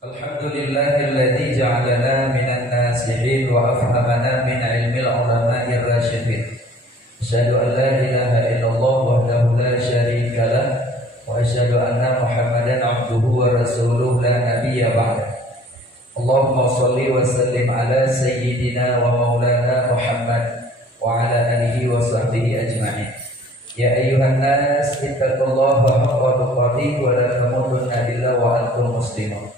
Alhamdulillahilladzi ja'alana minan nasihin wa afhamana min ilmil ulama'ir rasyidin. Asyhadu an la ilaha illallah wahdahu la syarika lah wa asyhadu anna Muhammadan abduhu wa rasuluh la nabiyya ba'da. Allahumma shalli wa sallim ala sayyidina wa maulana Muhammad wa ala alihi wa sahbihi ajma'in. Ya ayyuhan nas ittaqullaha haqqa tuqatih wa la tamutunna illa wa antum muslimun.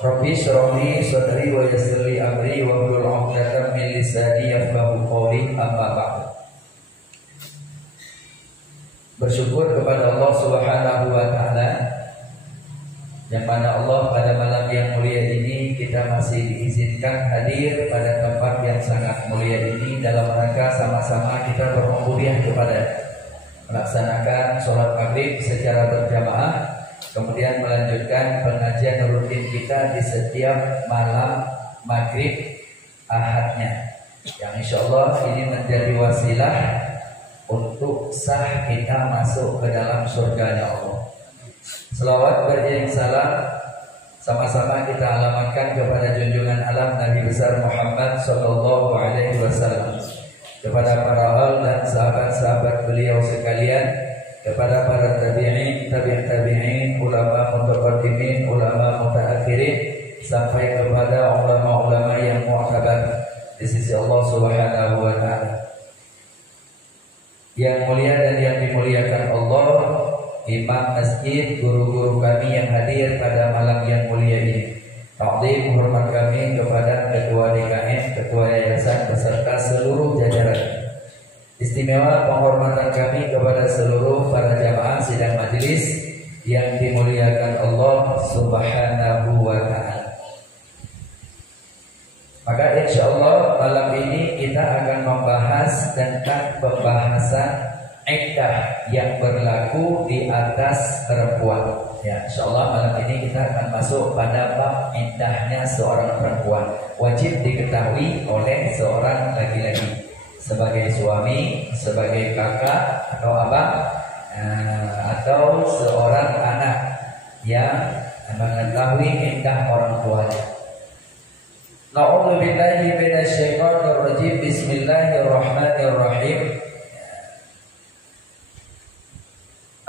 Rabbi shrah li sadri wa yassir li amri wa hlul 'uqdatam min lisani yafqahu qawli, amma ba'd. Bersyukur kepada Allah Subhanahu wa taala yang mana Allah pada malam yang mulia ini kita masih diizinkan hadir pada tempat yang sangat mulia ini dalam rangka sama-sama kita berubudiyah kepada melaksanakan sholat maghrib secara berjamaah, kemudian melanjutkan pengajian rutin kita di setiap malam maghrib ahadnya, yang insya Allah ini menjadi wasilah untuk sah kita masuk ke dalam surganya Allah. Selawat beriring salam sama-sama kita alamatkan kepada junjungan alam Nabi besar Muhammad sallallahu alaihi wasallam, kepada para al dan sahabat-sahabat beliau sekalian, kepada para tabi'in, tabi'in, ulama mutaqaddimin, ulama mutaakhirin, sampai kepada ulama-ulama yang mu'tabar di sisi Allah Subhanahu wa taala. Yang mulia dan yang dimuliakan Allah, imam masjid, guru-guru kami yang hadir pada malam yang mulia ini. Takdim hormat kami kepada ketua DKM, ketua yayasan beserta seluruh jajaran. Istimewa penghormatan kami kepada seluruh para jamaah sidang majelis yang dimuliakan Allah Subhanahu wa taala. Maka insyaallah malam ini kita akan membahas tentang pembahasan iddah yang berlaku di atas perempuan. Ya, insyaallah malam ini kita akan masuk pada bab iddahnya seorang perempuan. Wajib diketahui oleh seorang laki-laki, sebagai suami, sebagai kakak atau abang, atau seorang anak yang mengetahui iddah orang tuanya. Na'udzubillahi minasyaitonir rajim. Bismillahirrahmanirrahim.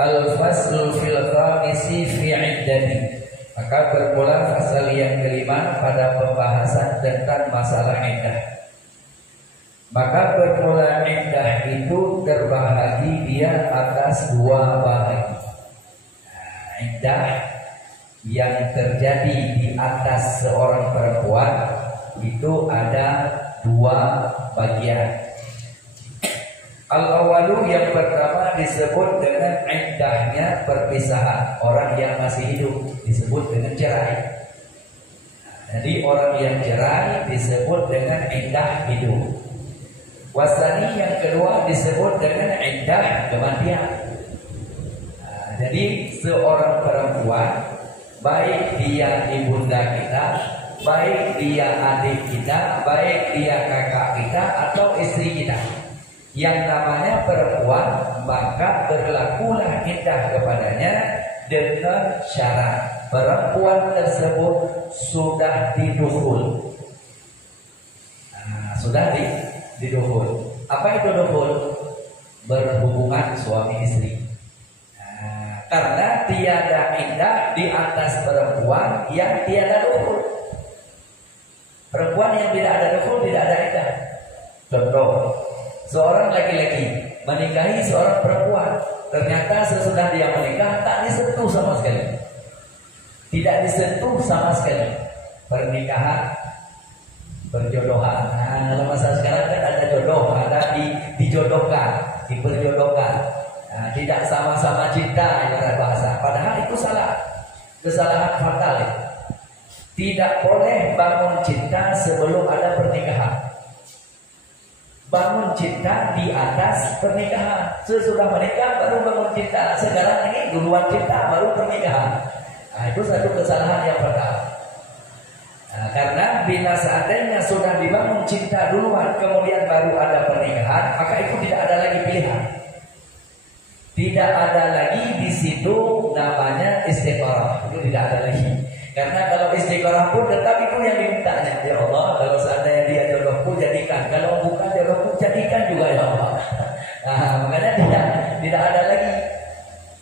Al-faslu fil khamisi fi iddati. Maka bermula fasal yang kelima pada pembahasan tentang masalah iddah. Maka bermula iddah itu terbahagi dia atas dua bahagi. Iddah yang terjadi di atas seorang perempuan itu ada dua bagian. Al-awalu, yang pertama disebut dengan iddahnya perpisahan. Orang yang masih hidup disebut dengan cerai. Jadi orang yang cerai disebut dengan iddah hidup. Wasani yang kedua disebut dengan iddah kematian. Jadi seorang perempuan, baik dia ibunda kita, baik dia adik kita, baik dia kakak kita atau istri kita, yang namanya perempuan, maka berlakulah iddah kepadanya dengan syarat perempuan tersebut sudah didukhul. Sudah didukhul. Apa itu dukhul? Berhubungan suami istri. Karena tiada iddah di atas perempuan yang tiada dukhul. Perempuan yang tidak ada dukhul tidak ada iddah. Contoh, seorang laki-laki menikahi seorang perempuan, ternyata sesudah dia menikah tak disentuh sama sekali. Tidak disentuh sama sekali. Pernikahan, perjodohan. Dalam masa sekarang kan ada jodoh, ada dijodohkan, diperjodohkan. Tidak sama-sama cinta ibarat bahasa. Padahal itu salah. Kesalahan fatal. Tidak boleh bangun cinta sebelum ada pernikahan. Bangun cinta di atas pernikahan. Sesudah menikah baru bangun cinta. Sekarang ini duluan cinta baru pernikahan. Itu satu kesalahan yang fatal. Karena bila seandainya sudah dibangun cinta duluan kemudian baru ada pernikahan, maka itu tidak ada lagi pilihan. Tidak ada lagi di situ namanya istiqorah. Itu tidak ada lagi. Karena kalau istiqorah jadikan juga ya Allah. Nah, makanya tidak ada lagi.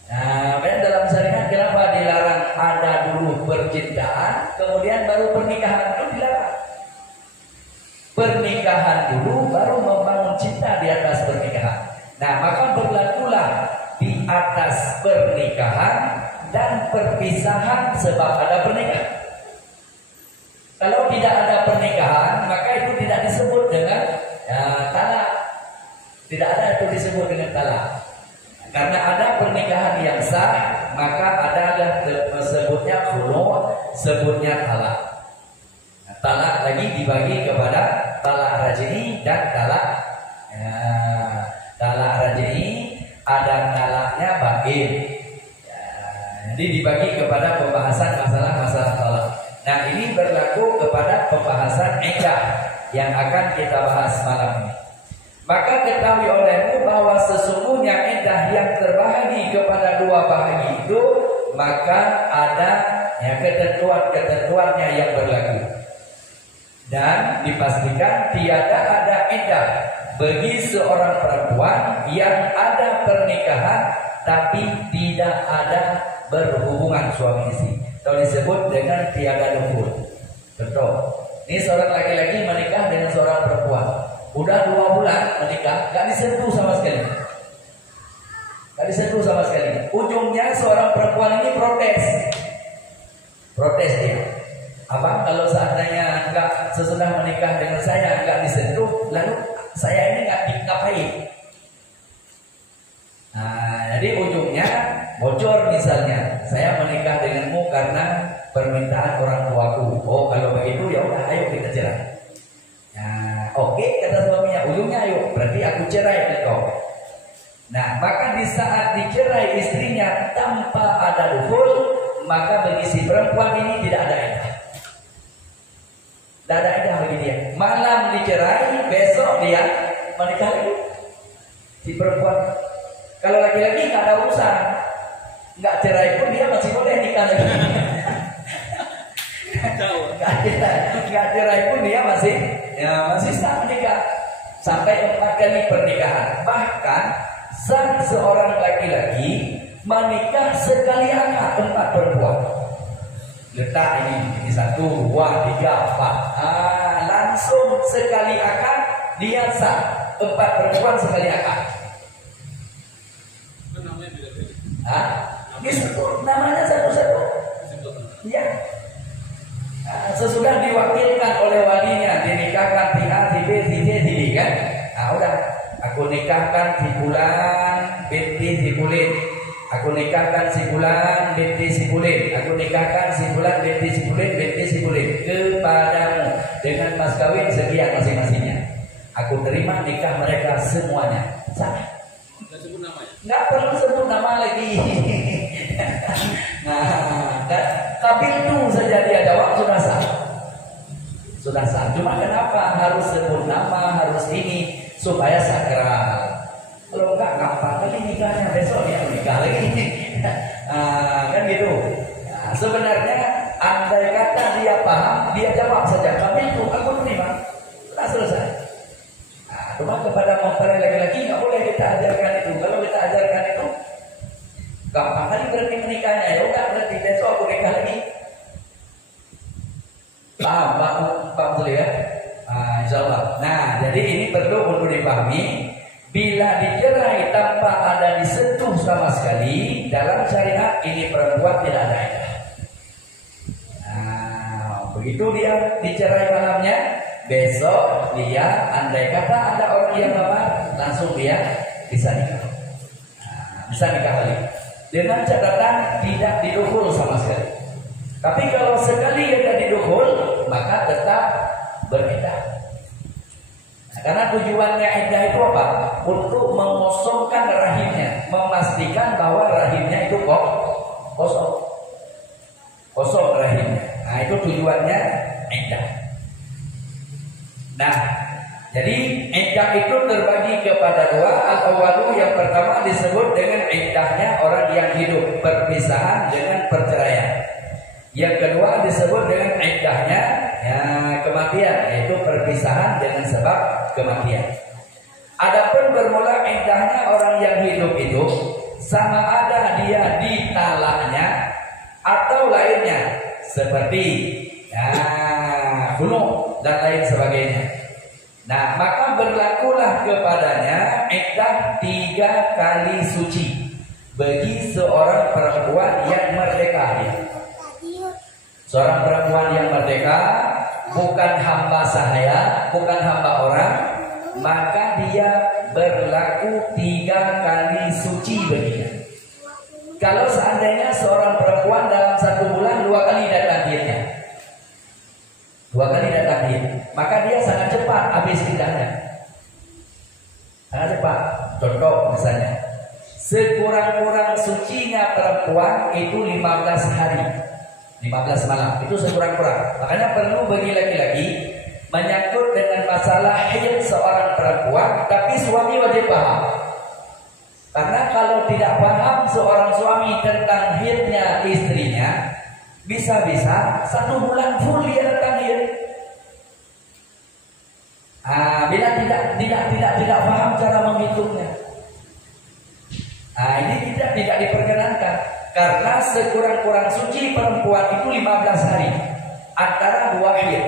Nah, makanya dalam syariat kenapa dilarang ada dulu percintaan, kemudian baru pernikahan itu dilarang. Pernikahan dulu baru membangun cinta di atas pernikahan. Nah, maka berlakulah di atas pernikahan dan perpisahan sebab ada pernikahan. Kalau tidak ada pernikahan, maka itu tidak disebut dengan talak. Tidak ada itu disebut dengan talak. Karena ada pernikahan yang sah, maka ada sebutnya khulu, sebutnya talak. Nah, talak lagi dibagi kepada talak raj'i dan talak talak raj'i, ada talaknya bain. Jadi dibagi kepada pembahasan masalah-masalah talak. Nah, ini berlaku kepada pembahasan iddah yang akan kita bahas malam ini. Maka ketahui olehmu bahwa sesungguhnya iddah yang terbahagi kepada dua bahagi itu, maka ada ketentuan-ketentuannya yang berlaku. Dan dipastikan tiada ada iddah bagi seorang perempuan yang ada pernikahan tapi tidak ada berhubungan suami istri. Atau disebut dengan tiada dukhul. Contoh, ini seorang laki-laki menikah dengan seorang perempuan. Udah 2 bulan menikah, gak disentuh sama sekali. Gak disentuh sama sekali. Ujungnya seorang perempuan ini protes. Protes dia. Abang, kalau seandainya enggak sesudah menikah dengan saya enggak disentuh, lalu saya ini enggak dikapain. Nah, jadi ujungnya bocor misalnya, saya menikah denganmu karena permintaan orang tuaku. Oh, kalau begitu ya udah, ayo kita cerai. Nah, oke, kata suaminya, ujungnya ayo, berarti aku cerai engkau. Nah, maka di saat dicerai istrinya tanpa ada dukhul, maka bagi si perempuan ini tidak ada iddah. Tidak ada iddah bagi dia. Malam dicerai, besok dia menikah lagi. Si perempuan. Kalau laki-laki nggak ada urusan, nggak cerai pun dia masih boleh nikah lagi. Nggak cerai pun dia masih sah menikah sampai 4 kali pernikahan. Bahkan sang seorang laki-laki menikah sekali akad 4 perempuan. Letak ini 1, 2, 3, 4. Langsung sekali akad dia sah 4 perempuan sekali akad. Disebut namanya satu-satu. Ya. Sesudah diwakilkan oleh walinya, dinikahkan si A, si B, si C, si D kan. Nah udah, aku nikahkan si Fulan binti si Kulit. Aku nikahkan si Fulan binti si Kulit. Aku nikahkan si Fulan binti si Kulit binti si Kulit kepadamu dengan mas kawin sekian masing-masingnya. Aku terima nikah mereka semuanya. Sah. Nggak perlu sebut nama lagi. Nah, dan kabiltu saja dia jawab sudah sah. Sudah sah. Cuma kenapa harus sebut nama, harus ini supaya sakral. Kalau enggak apa kali nikahnya besok dia nikah lagi. Kan gitu. Nah, sebenarnya andai kata dia paham, dia jawab saja kabiltu, aku terima. Sudah selesai. Cuma kepada mempelai laki-laki nggak boleh kita ajarkan itu. Kalau kita ajarkan itu, gampang kali berarti menikahnya. Ya udah, berarti besok aku nikah lagi. Paham betul ya? Insya Allah. Nah, jadi ini perlu untuk dipahami. Bila dicerai tanpa ada disentuh sama sekali, dalam syariat ini perempuan tidak ada iddah. Nah, begitu dia dicerai malamnya, besok dia andai kata ada orang yang lamar, langsung dia bisa nikah. Nah, bisa nikah lagi. Dengan catatan tidak didukhul sama sekali. Tapi kalau sekali dia didukhul, maka tetap beriddah. Nah, karena tujuannya iddah itu apa? Untuk mengosongkan rahimnya, memastikan bahwa rahimnya itu kosong. Kosong rahimnya. Nah, itu tujuannya iddah. Nah, jadi iddah itu terbagi kepada 2. Al-awwalu yang pertama disebut dengan iddahnya orang yang hidup, perpisahan dengan perceraian. Yang kedua disebut dengan iddahnya kematian, yaitu perpisahan dengan sebab kematian. sama ada dia ditalaknya atau lainnya seperti bunuh dan lain sebagainya. Nah, maka berlakulah kepadanya iddah 3 kali suci bagi seorang perempuan yang merdeka. Seorang perempuan yang merdeka, bukan hamba sahaya, bukan hamba orang, maka dia berlaku 3 kali suci baginya. Kalau seandainya seorang perempuan dalam 1 bulan 2 kali datang haidnya, 2 kali datang haid, maka dia sangat cepat habis iddahnya. Sangat cepat. Contoh misalnya, sekurang-kurang sucinya perempuan itu 15 hari, 15 malam, itu sekurang-kurang. Makanya perlu bagi laki-laki menyangkut dengan masalah haid seorang perempuan, tapi suami wajib paham. Karena kalau tidak paham seorang suami tentang haidnya istrinya, bisa-bisa 1 bulan full dia datang haid. Bila tidak paham cara menghitungnya, ini tidak diperkenankan. Karena sekurang-kurang suci perempuan itu 15 hari antara 2 haid.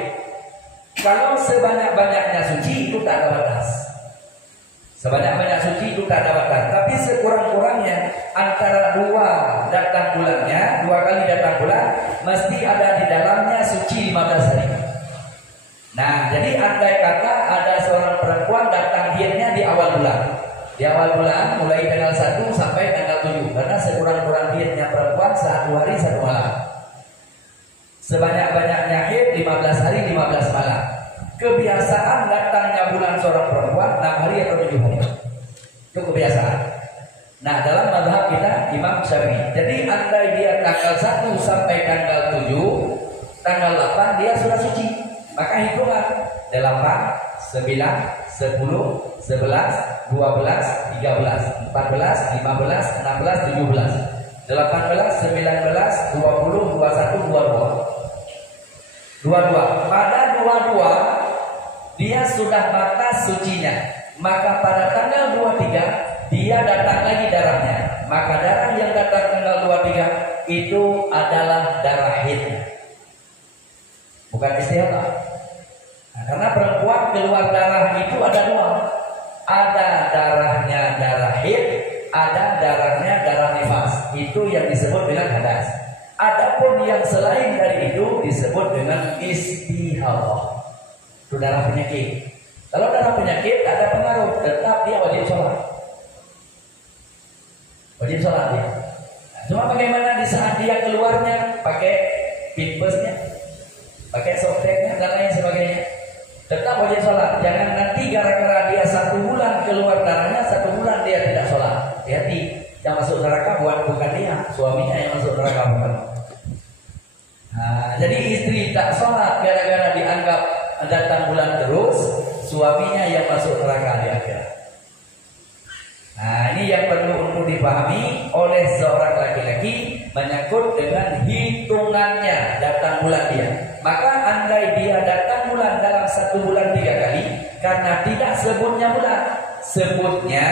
Kalau sebanyak-banyaknya suci itu tak ada batas. Sebanyak-banyak suci itu tak ada batas. Tapi sekurang-kurangnya antara 2 datang bulannya, 2 kali datang bulan, mesti ada di dalamnya suci 15 hari. Nah, jadi andai kata ada seorang perempuan datang haidnya di awal bulan. Di awal bulan mulai tanggal 1 sampai tanggal 7. Karena sekurang-kurang haidnya perempuan 1 hari 1 malam. Sebanyak-banyaknya haid 15 hari 15 malam. Kebiasaan datangnya bulan seorang perempuan 6 hari atau 7 hari. Itu kebiasaan. Nah, dalam mazhab kita Imam Syafi'i. Jadi andai dia tanggal 1 sampai tanggal 7, tanggal 8 dia sudah suci. Maka hitungan 8, 9, 10, 11, 12, 13, 14, 15, 16, 17, 18, 19, 20, 21, 22. Pada 22 dia sudah batas sucinya. Maka pada tanggal 23 dia datang lagi darahnya. Maka darah yang datang tanggal 23 itu adalah darah haidnya, bukan istihadah. Nah, karena perempuan keluar darah itu ada 2. Ada darahnya darah haid, ada darahnya darah nifas. Itu yang disebut dengan hadas. Adapun yang selain dari itu disebut dengan istihadah. Itu darah penyakit. Kalau darah penyakit tak ada pengaruh, tetap dia wajib sholat. Wajib sholat dia. Nah, cuma bagaimana di saat dia keluarnya pakai pimpesnya, pakai softteknya dan lain sebagainya, tetap wajib sholat. Jangan nanti gara-gara dia 1 bulan keluar darahnya, 1 bulan dia tidak sholat. Hati-hati, yang masuk neraka bukan dia, suaminya yang masuk neraka bukan. Nah, jadi istri tak sholat gara-gara dianggap datang bulan terus, suaminya yang masuk neraka di akhirat. Nah, ini yang perlu untuk dipahami oleh seorang laki-laki menyangkut dengan hitungannya datang bulan dia. Maka andai dia datang bulan dalam 1 bulan 3 kali, karena tidak sebutnya bulan, sebutnya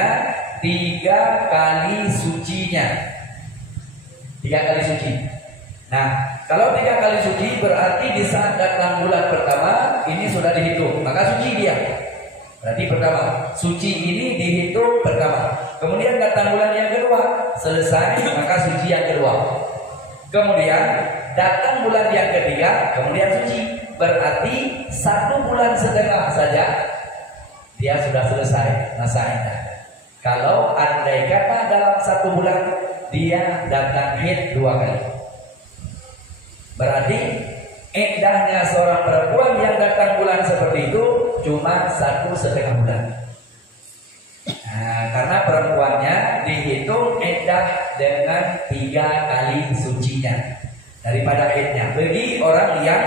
3 kali sucinya. 3 kali suci. Nah, kalau 3 kali suci berarti di saat datang bulan pertama ini sudah dihitung, maka suci dia. Berarti pertama, suci ini dihitung pertama. Kemudian datang bulan yang kedua, selesai, maka suci yang kedua. Kemudian datang bulan yang ketiga, kemudian suci. Berarti 1,5 bulan saja dia sudah selesai masa iddah. Kalau andai kata dalam 1 bulan dia datang haid 2 kali, berarti iddahnya seorang perempuan yang datang bulan seperti itu cuma 1,5 bulan. Nah, karena perempuannya dihitung iddah dengan 3 kali sucinya daripada haidnya. Bagi orang yang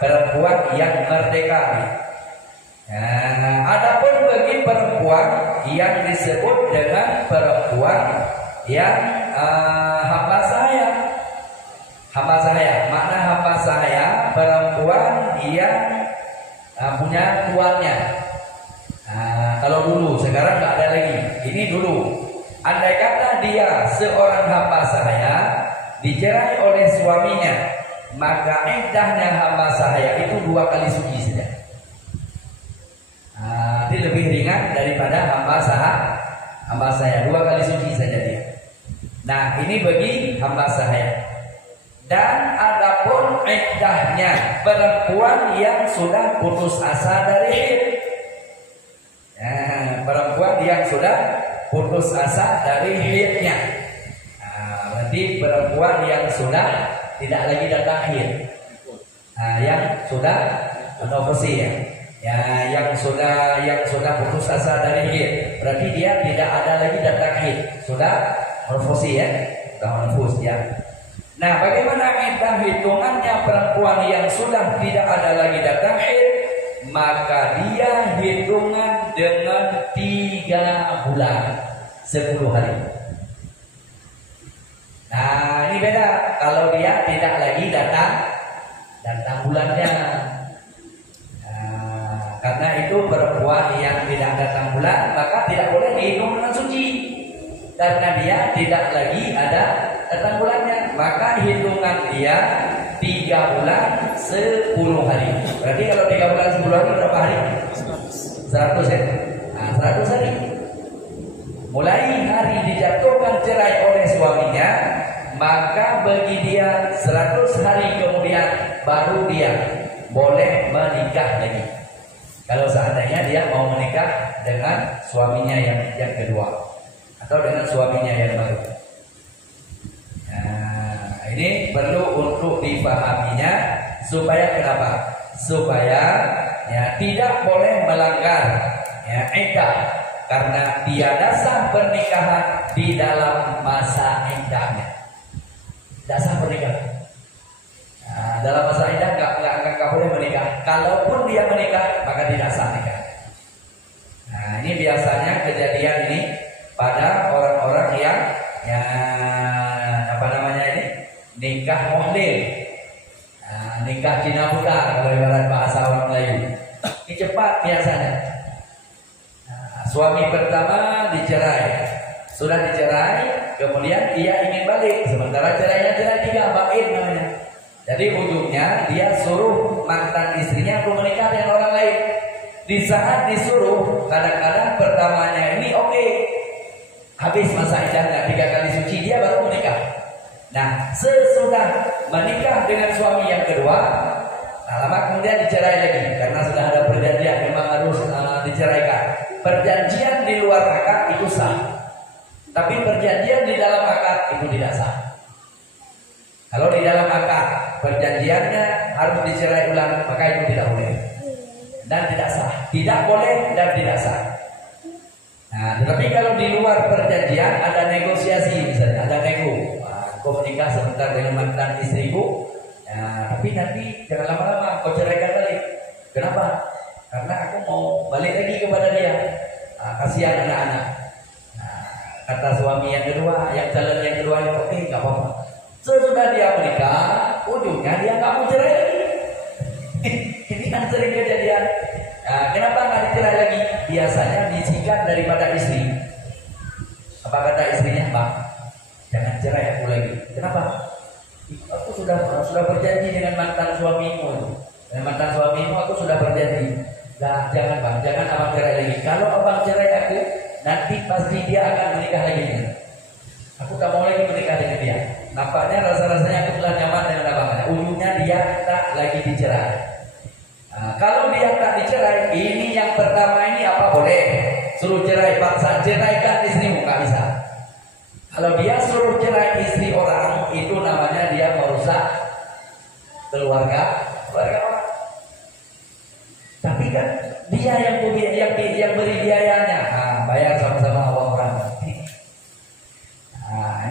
perempuan yang merdeka. Nah, adapun bagi perempuan yang disebut dengan perempuan yang hamba sahaya. Hamba sahaya, makna hamba sahaya perempuan yang punya tuannya. Kalau dulu, sekarang nggak ada lagi. Ini dulu. Andai kata dia seorang hamba saya dicerai oleh suaminya, maka iddahnya hamba saya itu 2 kali suci saja. Ini lebih ringan daripada hamba saya 2 kali suci saja dia. Nah, ini bagi hamba saya. Dan adapun iddahnya perempuan yang sudah putus asa dari haid. Perempuan yang sudah putus asa dari haidnya. Berarti perempuan yang sudah tidak lagi datang haid. Yang sudah menopausi ya. Yang sudah putus asa dari haid. Berarti dia tidak ada lagi datang haid. Sudah menopausi ya. Sudah menopause ya. Nah, bagaimana iddah hitungannya perempuan yang sudah tidak ada lagi datang haid? Maka dia hitungan dengan 3 bulan 10 hari. Nah, ini beda kalau dia tidak lagi datang bulannya. Karena itu perempuan yang tidak datang bulan maka tidak boleh dihitung dengan suci. Karena dia tidak lagi ada datang bulannya, maka hitungan dia 3 bulan 10 hari. Berarti kalau 3 bulan 10 hari berapa hari? 100 ya. 100 hari. Mulai hari dijatuhkan cerai oleh suaminya, maka bagi dia 100 hari kemudian baru dia boleh menikah lagi. Kalau seandainya dia mau menikah dengan suaminya yang kedua atau dengan suaminya yang baru. Nah, ini perlu untuk dipahaminya supaya kenapa? Supaya ya tidak boleh melanggar ya iddah karena tiada sah pernikahan di dalam masa iddahnya. Tidak sah pernikahan. Nah, dalam masa iddah nggak boleh menikah. Kalaupun dia menikah maka tidak sah nikah. Nah, ini biasanya kejadian ini pada orang-orang yang nikah muhlil, nikah Cina Buddha kalau ibarat bahasa orang Melayu. Ini cepat biasanya. Suami pertama dicerai, sudah dicerai, kemudian dia ingin balik. Sementara cerai 3 bain namanya. Jadi ujungnya dia suruh mantan istrinya untuk menikah dengan orang lain. Di saat disuruh, kadang-kadang pertamanya ini oke. Habis masa iddahnya 3 kali suci dia baru menikah. Nah, sesudah menikah dengan suami yang kedua, lama kemudian dicerai lagi karena sudah ada perjanjian memang harus diceraikan. Perjanjian di luar akad itu sah, tapi perjanjian di dalam akad itu tidak sah. Kalau di dalam akad perjanjiannya harus dicerai ulang, maka itu tidak boleh dan tidak sah. Tidak boleh dan tidak sah. Nah, tetapi kalau di luar perjanjian ada negosiasi, misalnya ada nego. Kau menikah sebentar dengan mantan istriku, ya, tapi nanti jangan lama-lama kau ceraikan balik. Kenapa? Karena aku mau balik lagi kepada dia. Kasihan anak-anak. Kata suami yang kedua, yang calon yang kedua, oke, nggak apa-apa. Sesudah dia menikah, ujungnya dia nggak mau cerai lagi. Ini kan sering kejadian. Kenapa nggak dicerai lagi? Biasanya bisikan daripada istri. Apa kata istrinya, Bang? Jangan cerai aku lagi. Kenapa? Aku sudah berjanji dengan mantan suamimu. Dengan mantan suamimu aku sudah berjanji. Nah, jangan Bang, jangan abang cerai lagi. Kalau abang cerai aku, nanti pasti dia akan menikah lagi. Aku tak mau lagi menikah dengan dia. Nampaknya rasa-rasanya aku telah nyaman dengan abangnya. Ujungnya dia tak lagi dicerai. Kalau dia tak dicerai, ini yang pertama ini apa boleh? Suruh cerai, paksa ceraikan istrimu, nggak bisa. Kalau dia suruh cerai istri orang, itu namanya dia merusak keluarga orang. Tapi kan dia yang beri biayanya, bayar sama-sama orang.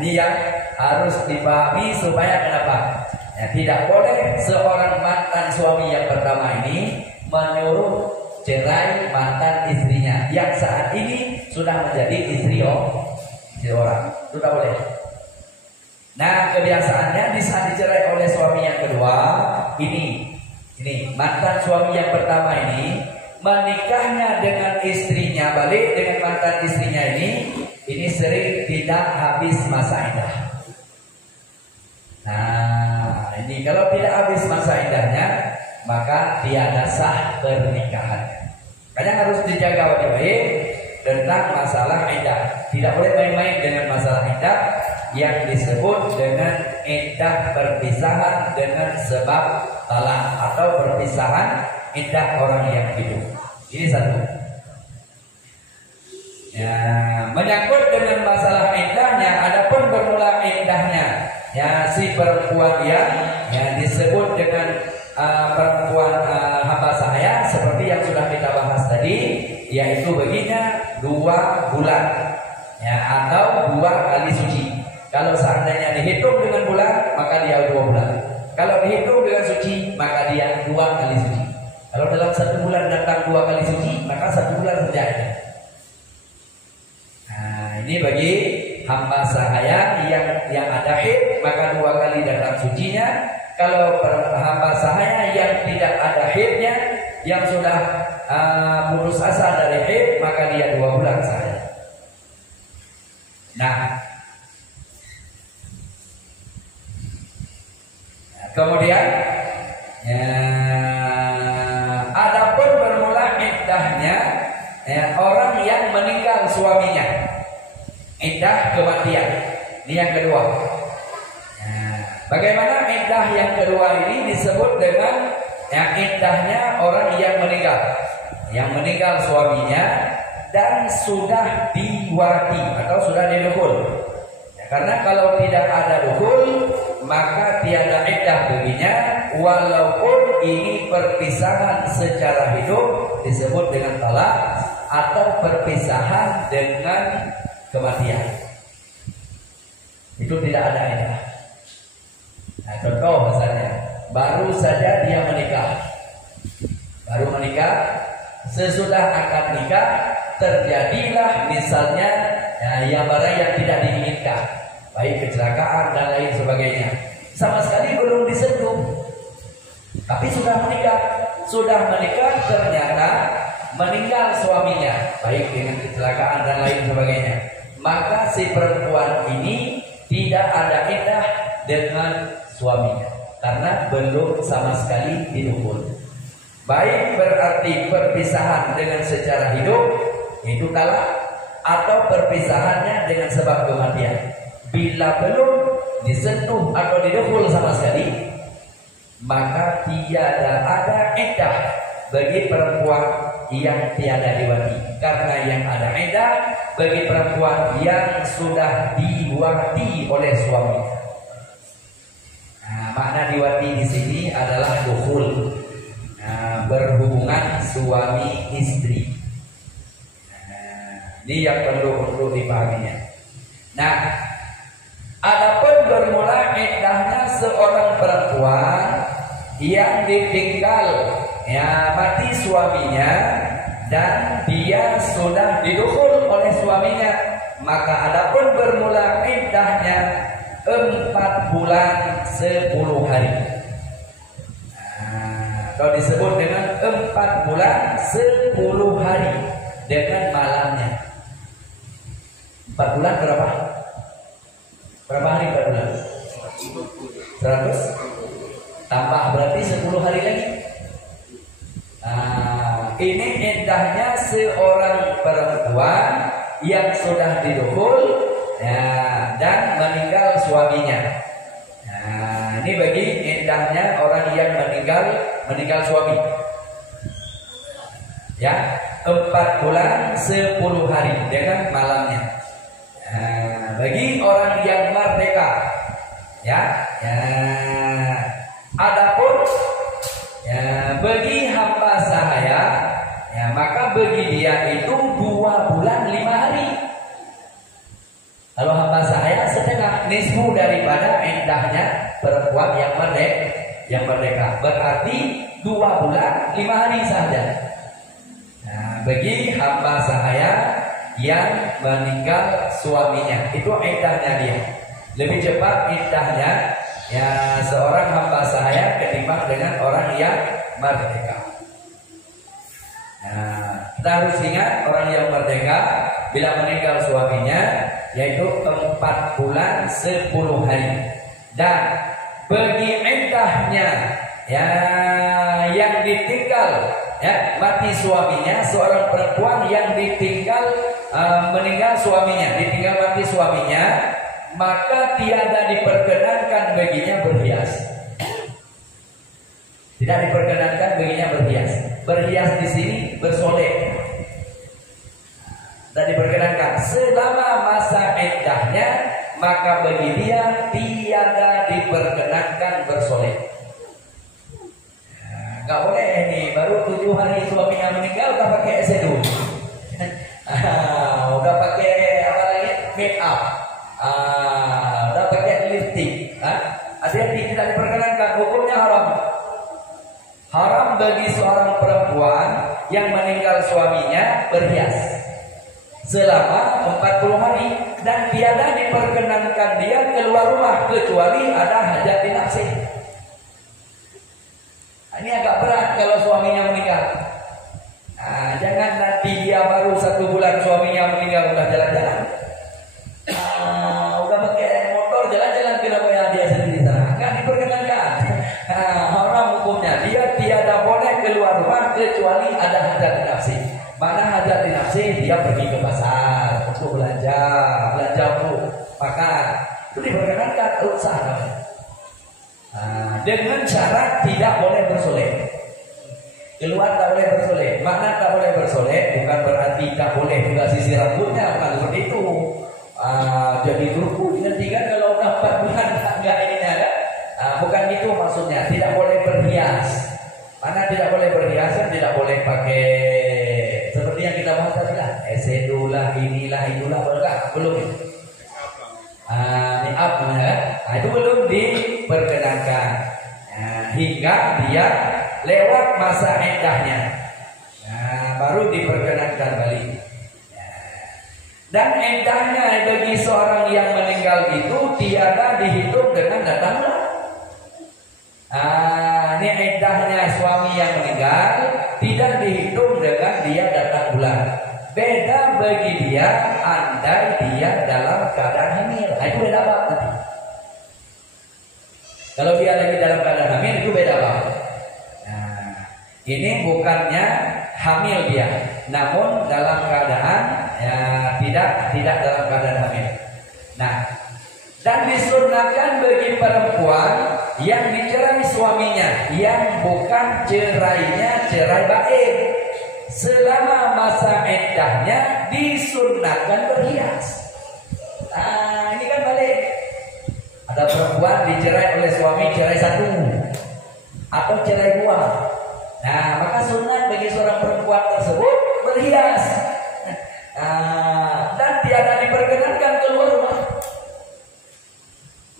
Ini yang harus dipahami supaya kenapa? Ya, tidak boleh seorang mantan suami yang pertama ini menyuruh cerai mantan istrinya yang saat ini sudah menjadi istri orang. Itu tak boleh. Nah, kebiasaannya di saat dicerai oleh suami yang kedua, ini mantan suami yang pertama ini menikahnya dengan istrinya, balik dengan mantan istrinya ini ini sering tidak habis masa iddah. Nah, ini kalau tidak habis masa iddahnya, maka tiada sah pernikahannya. Makanya harus dijaga baik-baik tentang masalah iddah. Tidak boleh main-main dengan masalah iddah yang disebut dengan iddah perpisahan dengan sebab talak atau perpisahan iddah orang yang hidup. Ini satu. Ya, menyangkut dengan masalah iddahnya, adapun bermula iddahnya, ya si perempuan yang disebut dengan perempuan hamba sahaya seperti yang sudah kita bahas tadi, yaitu baginya 2 bulan, ya, atau 2 kali suci. Kalau seandainya dihitung dengan bulan, maka dia 2 bulan. Kalau dihitung dengan suci, maka dia 2 kali suci. Kalau dalam 1 bulan datang 2 kali suci, maka 1 bulan saja ada. Nah, ini bagi hamba sahaya yang ada haid, maka 2 kali datang sucinya. Kalau hamba sahaya yang tidak ada haidnya, yang sudah putus asa dari haid, maka dia 2 bulan saja. Nah, kemudian adapun bermula iddahnya orang yang meninggal suaminya, iddah kematian. Ini yang kedua. Bagaimana iddah yang kedua ini disebut dengan iddahnya orang yang meninggal suaminya dan sudah diwati atau sudah didukhul. Karena kalau tidak ada dukhul, maka tiada iddah baginya, walaupun ini perpisahan secara hidup disebut dengan talak atau perpisahan dengan kematian. Itu tidak ada iddah. Nah, contoh misalnya, baru saja dia menikah, sesudah akad nikah terjadilah misalnya yang barang yang tidak diinginkan, baik kecelakaan dan lain sebagainya, sama sekali belum disentuh, tapi sudah menikah ternyata meninggal suaminya, baik dengan kecelakaan dan lain sebagainya, maka si perempuan ini tidak ada iddah dengan suaminya karena belum sama sekali didukhul. Baik berarti perpisahan dengan secara hidup, itu talak, atau perpisahannya dengan sebab kematian. Bila belum disentuh atau didukhul sama sekali, maka tiada ada iddah bagi perempuan yang tiada diwati. Karena yang ada iddah bagi perempuan yang sudah diwati oleh suaminya. Nah, makna diwati di sini adalah dukhul, berhubungan suami istri. Ini yang perlu untuk dipahaminya. Nah, adapun bermula iddahnya seorang perempuan yang ditinggal mati suaminya dan dia sudah didukhul oleh suaminya, maka adapun bermula iddahnya 4 bulan 10 hari. Atau disebut dengan 4 bulan 10 hari dengan malamnya. 4 bulan berapa? Berapa hari 4 bulan? 100? Tambah berarti 10 hari lagi. Ini iddahnya seorang perempuan yang sudah didukhul dan meninggal suaminya. Ini bagi iddahnya orang yang meninggal suami. Ya, 4 bulan 10 hari dengan malamnya. Bagi orang yang merdeka, adapun bagi hamba sahaya, maka bagi dia itu 2 bulan 5 hari. Kalau hamba sahaya setengah, nisfu daripada iddahnya perempuan yang merdeka. Berarti 2 bulan 5 hari saja. Bagi hamba sahaya yang meninggal suaminya, itu iddahnya dia. Lebih cepat iddahnya seorang hamba sahaya ketimbang dengan orang yang merdeka. Kita harus ingat orang yang merdeka bila meninggal suaminya, yaitu 4 bulan 10 hari. Dan bagi iddahnya ya yang ditinggal ya mati suaminya, seorang perempuan yang ditinggal meninggal suaminya, ditinggal mati suaminya, maka tiada diperkenankan baginya berhias. Tidak diperkenankan baginya berhias. Berhias di sini bersolek. Dan diperkenankan selama masa iddahnya, maka bagi dia tiada diperkenankan bersolek. Nggak boleh ini baru 7 hari suaminya meninggal udah pakai esedu. Udah pakai apa lagi? Make up. Udah pakai lipstick. Hati-hati, tidak diperkenankan, hukumnya haram. Haram bagi seorang perempuan yang meninggal suaminya berhias selama 40 hari, dan tiada diperkenankan dia keluar rumah kecuali ada hajat dinafsi. Ini agak berat kalau suaminya meninggal. Jangan nanti dia baru 1 bulan suaminya meninggal udah jalan-jalan. Udah pakai motor jalan-jalan ke rumah dia sendiri sana. Enggak diperkenankan. Haram hukumnya. Dia tiada boleh keluar rumah kecuali ada hajat dinafsi. Mana hajat dinafsi? Dia pergi ke pasar untuk belanja untuk makan. Itu diperkenankan, sah namanya. Dengan syarat tidak boleh bersolek. Keluar tak boleh bersolek. Makna tak boleh bersolek bukan berarti tak boleh juga sisir rambutnya, bukan seperti itu. Jadi turku nanti kan kalau udah 4 bulan enggak ininya kan? Bukan itu maksudnya. Tidak boleh berhias. Mana tidak boleh berhias, tidak boleh pakai seperti yang kita bahas tadi lah. Esedulah, inilah, itulah, belum. Ni'ab namanya kan? Itu belum diperkenankan. Hingga dia lewat masa iddahnya. Baru diperkenankan balik. Dan iddahnya bagi seorang yang meninggal itu tiada dihitung dengan datang bulan. Ini iddahnya suami yang meninggal tidak dihitung dengan dia datang bulan. Beda bagi dia andai dia dalam keadaan hamil. Itu beda banget. Kalau dia lagi dalam keadaan hamil itu beda banget. Ini bukannya hamil dia, namun dalam keadaan tidak dalam keadaan hamil. Dan disunahkan bagi perempuan yang dicerai suaminya, yang bukan cerainya cerai baik, selama masa iddahnya disunnahkan berhias. Ini kan balik. Ada perempuan dicerai oleh suami cerai 1 atau cerai 2. Maka sunat bagi seorang perempuan tersebut berhias. Dan tiada diperkenankan keluar rumah.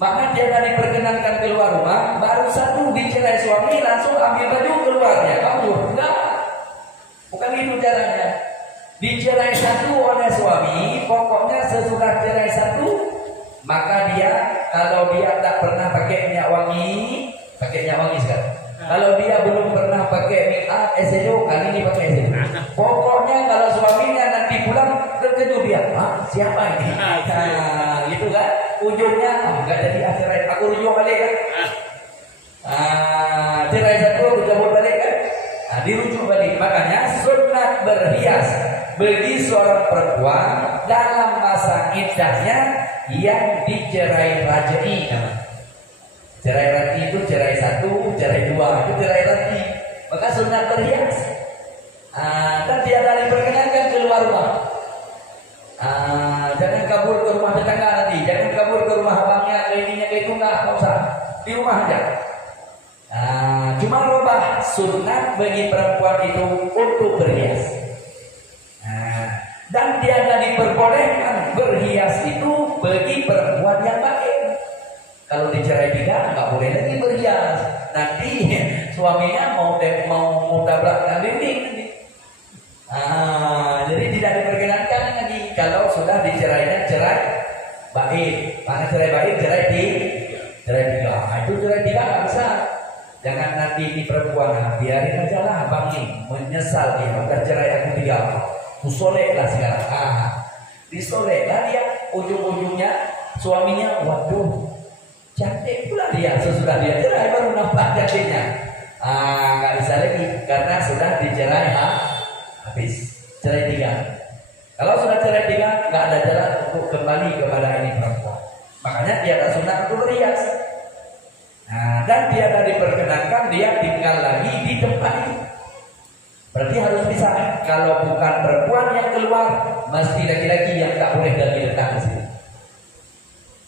Maka tiada diperkenankan keluar rumah, baru 1 dicerai suami langsung ambil baju keluarnya. Kamu enggak. Bukan itu caranya. Dicerai 1 oleh suami, pokoknya sesudah cerai 1, maka dia kalau dia tak pernah pakai minyak wangi sekarang. Kalau dia belum pernah pakai make-up esedo, kali ini pakai esedo. Pokoknya kalau suaminya nanti pulang terkejut dia, siapa ini? Gitu kan? Ujungnya enggak jadi cerai, aku rujuk balik kan? Cerai 1 aku cabut balik kan? Dirujuk balik. Makanya sunat berhias bagi seorang perempuan dalam masa iddahnya yang dicerai raj'i namanya. Cerai raj'i itu cerai 1, cerai 2 itu cerai raj'i. Maka sunat berhias. Dan tiada diperkenankan keluar rumah. Jangan kabur ke rumah tetangga nanti, jangan kabur ke rumah abangnya, ke ininya, ke itu enggak usah. Di rumah aja. Cuma rubah sunat bagi perempuan itu untuk berhias. Dan tiada diperbolehkan berhias itu bagi perempuan yang baik. Kalau dicerai 3 nggak boleh lagi berhias. Nanti suaminya mau tabrak dinding nanti. Jadi tidak diperkenankan lagi kalau sudah dicerainya cerai baik. Karena cerai baik cerai 3. Itu cerai 3 nggak bisa. Jangan nanti di perempuan biarin aja lah bang ini menyesal dia udah cerai aku 3. Kusolek lah sekarang. Disolehlah dia, ujung-ujungnya suaminya, waduh, cantik pula dia. Sesudah dia cerai baru nampak cantiknya. Nggak bisa lagi karena sudah dicerai habis, cerai 3. Kalau sudah cerai 3, nggak ada jalan untuk kembali kepada ini perempuan. Makanya tiada sunat untuk berias. Nah, dan tiada diperkenankan dia tinggal lagi di tempat itu. Berarti harus bisa. Kalau bukan perempuan yang keluar, mesti laki-laki yang tak boleh lagi datang ke sini.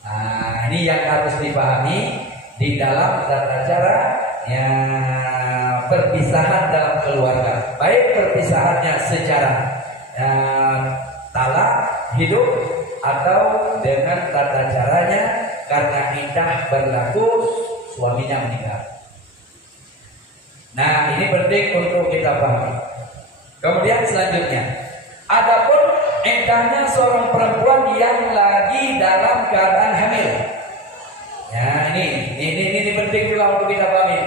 Nah, ini yang harus dipahami di dalam tata cara perpisahan dalam keluarga. Baik perpisahannya secara talak hidup atau dengan tata caranya karena iddah berlaku suaminya meninggal. Nah, ini penting untuk kita pahami. Kemudian selanjutnya, adapun iddahnya seorang perempuan yang lagi dalam keadaan hamil. Ya, ini penting juga untuk kita pahami.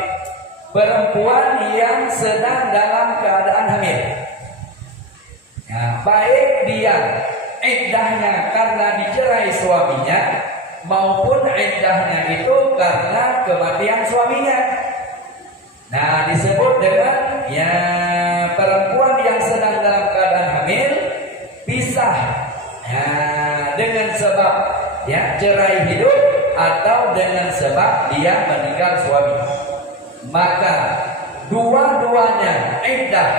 Perempuan yang sedang dalam keadaan hamil. Ya, baik dia iddahnya karena dicerai suaminya maupun iddahnya itu karena kematian suaminya. Nah, disebut dengan perempuan yang sedang dalam keadaan hamil pisah dengan sebab cerai hidup atau dengan sebab dia meninggal suami. Maka dua-duanya iddah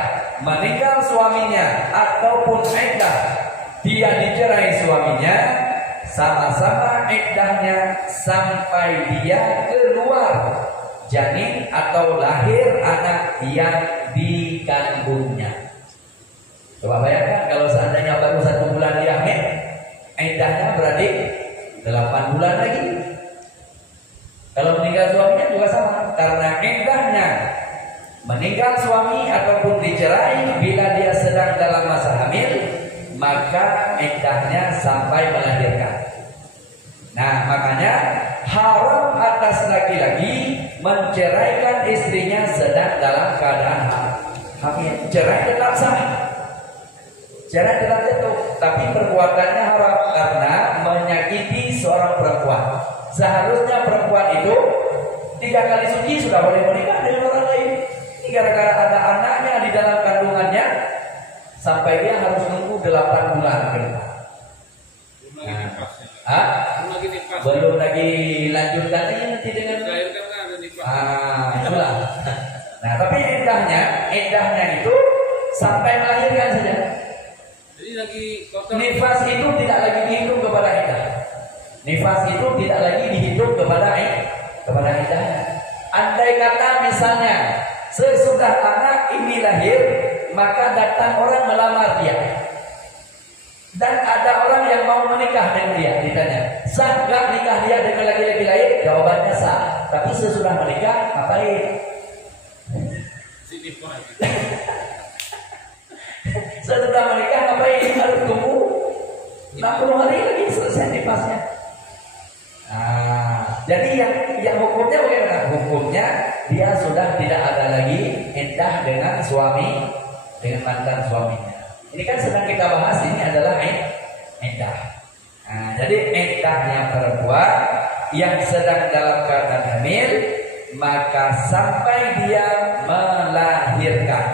meninggal suaminya ataupun iddah dia dicerai suaminya, sama-sama iddahnya sampai dia keluar janin atau lahir anak yang dikandungnya. Coba bayangkan kalau seandainya baru 1 bulan dia hamil, iddahnya berarti 8 bulan lagi. Kalau meninggal suaminya juga sama, karena iddahnya meninggal suami ataupun dicerai bila dia sedang dalam masa hamil, maka iddahnya sampai melahirkan. Nah, makanya haram atas laki-laki menceraikan istrinya sedang dalam keadaan hamil. Cerai tetap sah, cerai tetap jatuh, tapi perbuatannya haram karena menyakiti seorang perempuan. Seharusnya perempuan itu 3 kali suci sudah boleh menikah dengan orang lain. Ini gara-gara ada anaknya di dalam kandungannya, sampai dia harus nunggu 8 bulan ke depan. Belum lagi lanjutkan ini nanti dengan itulah. Nah, tapi iddahnya itu sampai melahirkan saja. Jadi lagi nifas itu tidak lagi dihitung kepada iddah. Nifas itu tidak lagi dihitung kepada iddahnya. Andai kata misalnya sesudah anak ini lahir, maka datang orang melamar dia. Dan ada orang yang mau menikah dengan dia, ditanya, sah gak nikah dia dengan laki-laki lain? Jawabannya sah. Tapi sesudah menikah, ngapain? Sesudah menikah, ngapain? Harus tunggu 60 hari lagi selesai nifasnya. Nah, jadi yang hukumnya bagaimana? Hukumnya dia sudah tidak ada lagi iddah dengan mantan suaminya. Ini kan sedang kita bahas, ini adalah iddah. Nah, jadi iddahnya perempuan yang sedang dalam keadaan hamil, maka sampai dia melahirkan.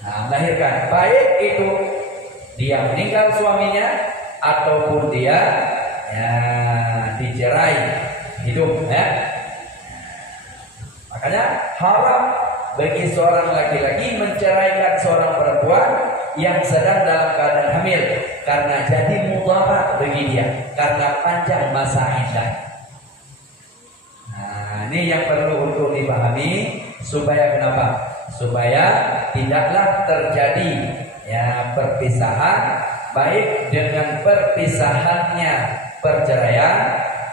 Nah, melahirkan, baik itu dia meninggal suaminya ataupun dia dicerai hidup. Makanya haram bagi seorang laki-laki menceraikan seorang perempuan yang sedang dalam keadaan hamil, karena jadi mudarat bagi dia, karena panjang masa iddah. Nah, ini yang perlu untuk dipahami supaya kenapa? Supaya tidaklah terjadi perpisahan, baik dengan perpisahannya perceraian.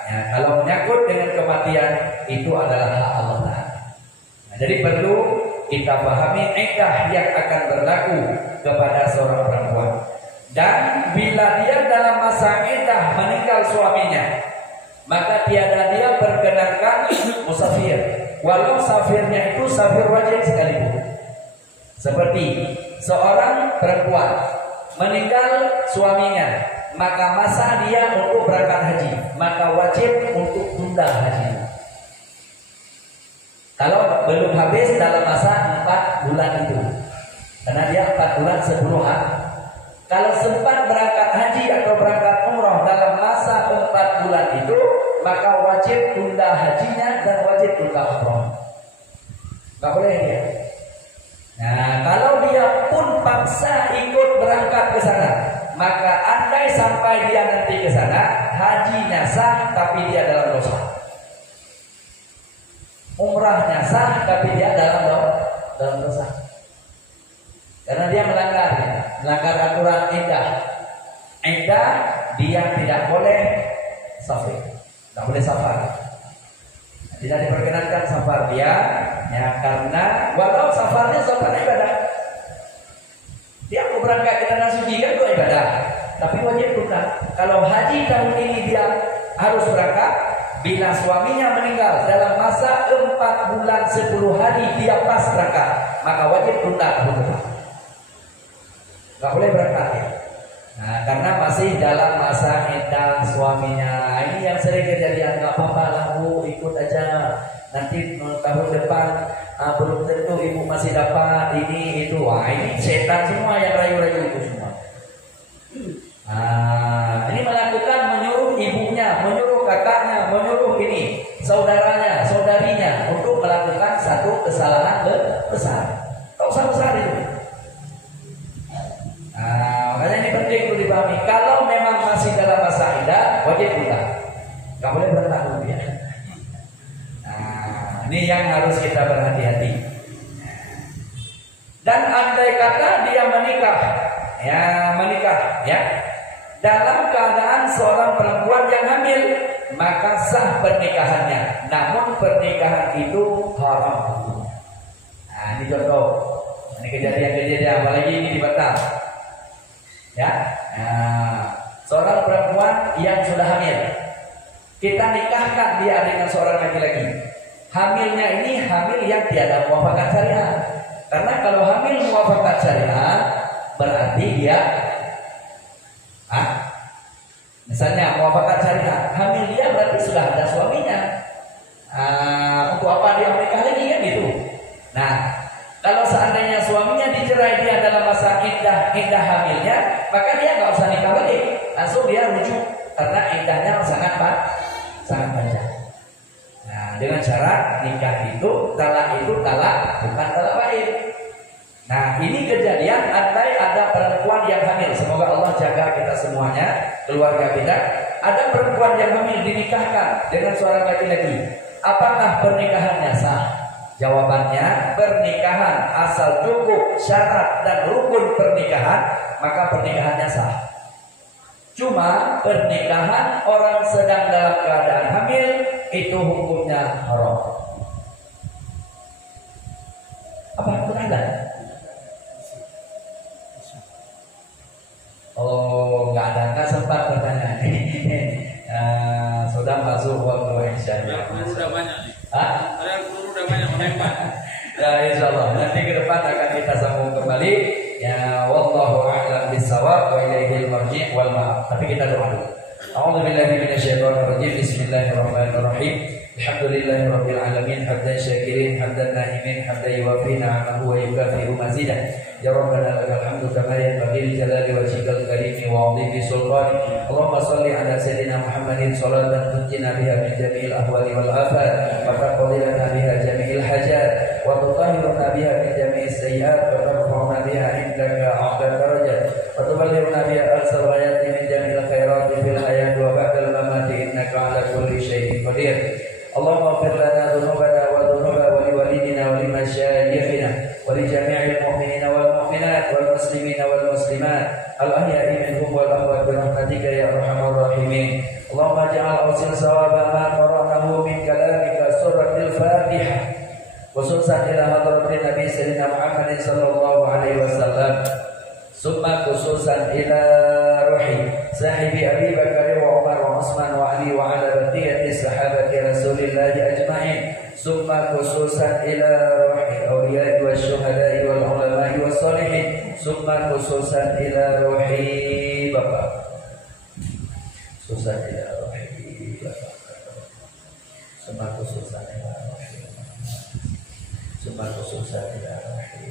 Kalau menyangkut dengan kematian, itu adalah hak Allah. Nah, jadi perlu kita pahami iddah yang akan berlaku kepada seorang perempuan. Dan bila dia dalam masa iddah meninggal suaminya, maka tiada dia perkenankan musafir, walau safirnya itu safir wajib sekalipun. Seperti seorang perempuan meninggal suaminya, maka masa dia untuk berangkat haji, maka wajib untuk tunda haji. Kalau belum habis dalam masa 4 bulan itu, karena dia 4 bulan 10 hari. Kalau sempat berangkat haji atau berangkat umroh dalam masa 4 bulan itu, maka wajib tunda hajinya dan wajib tunda umroh. Gak boleh dia. Nah, kalau dia pun paksa ikut berangkat ke sana, maka andai sampai dia nanti ke sana, hajinya sah tapi dia dalam dosa. Umrahnya sah tapi dia dalam dosa. Karena dia melanggar aturan iddah. Iddah dia tidak boleh safar. Tidak boleh safar. Tidak diperkenankan safar dia, ya, karena walau safarnya safar ibadah. Dia mau berangkat ke tanah suci kan itu ibadah, tapi wajib tunda. Kalau haji tahun ini dia harus berangkat bila suaminya meninggal dalam masa 4 bulan 10 hari dia pas berangkat, maka wajib tunda. Gak boleh berangkat ya. Nah, karena masih dalam masa iddah suaminya. Ini yang sering kejadian. Gak apa-apa lah Bu, ikut aja. Nanti tahun depan belum tentu ibu masih dapat ini itu. Wah, ini setan semua yang rayu-rayu itu semua. Ini melakukan menyuruh ibunya, menyuruh kakaknya, menyuruh ini saudaranya, saudarinya untuk melakukan satu kesalahan besar. Tak usah besar itu. Makanya ini penting untuk dipahami. Kalau memang masih dalam masa iddah, wajib tunda. Gak boleh bertahun ya. Ini yang harus kita berhati-hati. Dan andai kata dia menikah, ya, dalam keadaan seorang perempuan yang hamil, maka sah pernikahannya. Namun pernikahan itu haram. Ini contoh. Ini kejadian-kejadian apalagi ini di Batam. Ya, seorang perempuan yang sudah hamil, kita nikahkan dia dengan seorang laki-laki. Hamilnya ini hamil yang tiada muafakat syariah. Karena kalau hamil muafakat syariah berarti dia, misalnya muafakat syariah, hamil dia berarti sudah ada suaminya. Untuk apa dia menikah lagi kan gitu. Nah, kalau seandainya suaminya dicerai dia dalam masa iddah hamilnya, maka dia nggak usah nikah lagi, langsung dia rujuk karena iddahnya sangat panjang. Nah, dengan syarat nikah itu talak bukan talak baik. Nah, ini kejadian andai ada perempuan yang hamil. Semoga Allah jaga kita semuanya, keluarga kita. Ada perempuan yang hamil dinikahkan dengan seorang laki-laki. Apakah pernikahannya sah? Jawabannya, pernikahan asal cukup syarat dan rukun pernikahan, maka pernikahannya sah. Cuma pernikahan orang sedang dalam keadaan hamil itu hukumnya haram. Apa benar? Oh, nggak sempat bertanya. Sudah masuk waktu insyaallah. Yang udah banyak nih. Ada yang udah banyak menembak. Ya, insyaallah nanti ke depan akan kita sambung kembali. Ya, wallahu a'lam bissawab wa ilaihil marji' wal ma'ab. Tapi kita doa dulu. A'udzu billahi minasyaitonir rajim. Bismillahirrahmanirrahim. Alhamdulillahi rabbil alamin hamdan syakirin hamdan na'imin hamdan yuwafi ni'amahu wa yukafi'u mazidah. Ya Rabbana lakal hamdu kama yanbaghi li jalali wajhikal karimi wa 'azimi sultanik. Allahumma shalli ala sayyidina Muhammadin shalatan tunjina biha min jami'il ahwali wal afat wa taqdi lana biha jami'il hajat wa tutahhiruna biha min jami'is sayyi'at wa tarfa'una biha indaka 'ala darajat wa tuballighuna biha aqsal ghayati min jami'il khairati fil hayat wa ba'dal mamati innaka 'ala kulli syai'in qadir. Allahumma ighfir lana dhunubana wa dhunuba waliwalidina wa limasyayikhina wa li jami'il mu'minina wal mu'minat wal muslimina wal muslimat al ahya'i minhum wal amwat bi rahmatika ya arhamar rahimin. Allahumma ja'al awsil sawaba ma qara'nahu min kalamika suratil Fatihah khususan ila hadratin Nabi Sayyidina Muhammad sallallahu alaihi wasallam, summa khususan ila ruhi sahibi Abi Bakar wa Umar wa Utsman wa Ali wa ala baqiyati sahabati Rasulillah ajma'in, summa khususan ila ruhi awliya'i wa syuhada'i wal ulama'i was wassalihin, summa khususan ila ruhi Bapak, khususan ila ruhi Bapak, summa khususan ila ruhi, summa khususan ila ruhi.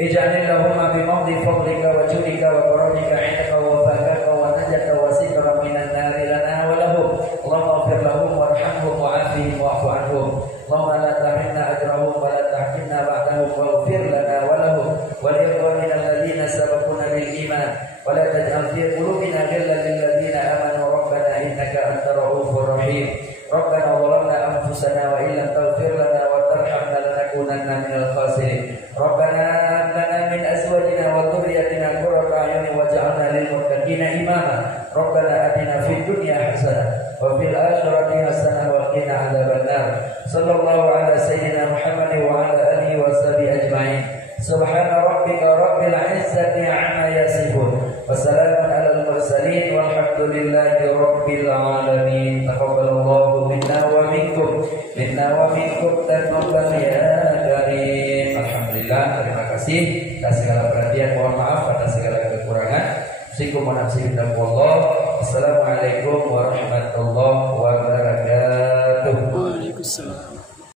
Ij'alillahumma bimawdi fadlika wa judika wa karamika 'indaka wa fakaka wa najaka wa sitra minan nari lana wa lahum. Allahumma ighfir lahum warhamhum wa'afihim wa'fu 'anhum. Allahumma la tahrimna ajrahum wa la tahrimna ba'dahum waghfir lana wa lahum wa liikhwanina alladhina sabaquna bil iman wa la taj'al fi qulubina ghillan lil ladzina amanu rabbana innaka antar ra'ufur rahim. Rabbana zalamna anfusana wa illam taghfir lana wa tarhamna lanakunanna minal khasirin. Rabbana hab lana min azwajina wa dhurriyyatina qurrata a'yunin waj'alna lil muttaqina imama. Rabbana atina fid dunya hasanah wa fil akhirati hasanah wa qina adzabannar. Sallallahu ala sayyidina Muhammad wa ala alihi wa sahbihi ajma'in. Subhana rabbika rabbil izzati 'amma yasifun. Wassalamun alal mursalin walhamdulillahi rabbil alamin. Taqabbalallahu minna wa minkum taqabbal ya karim. Alhamdulillah, terima kasih atas segala perhatian, mohon maaf atas segala kekurangan. Assalamualaikum warahmatullahi wabarakatuh. Waalaikumsalam.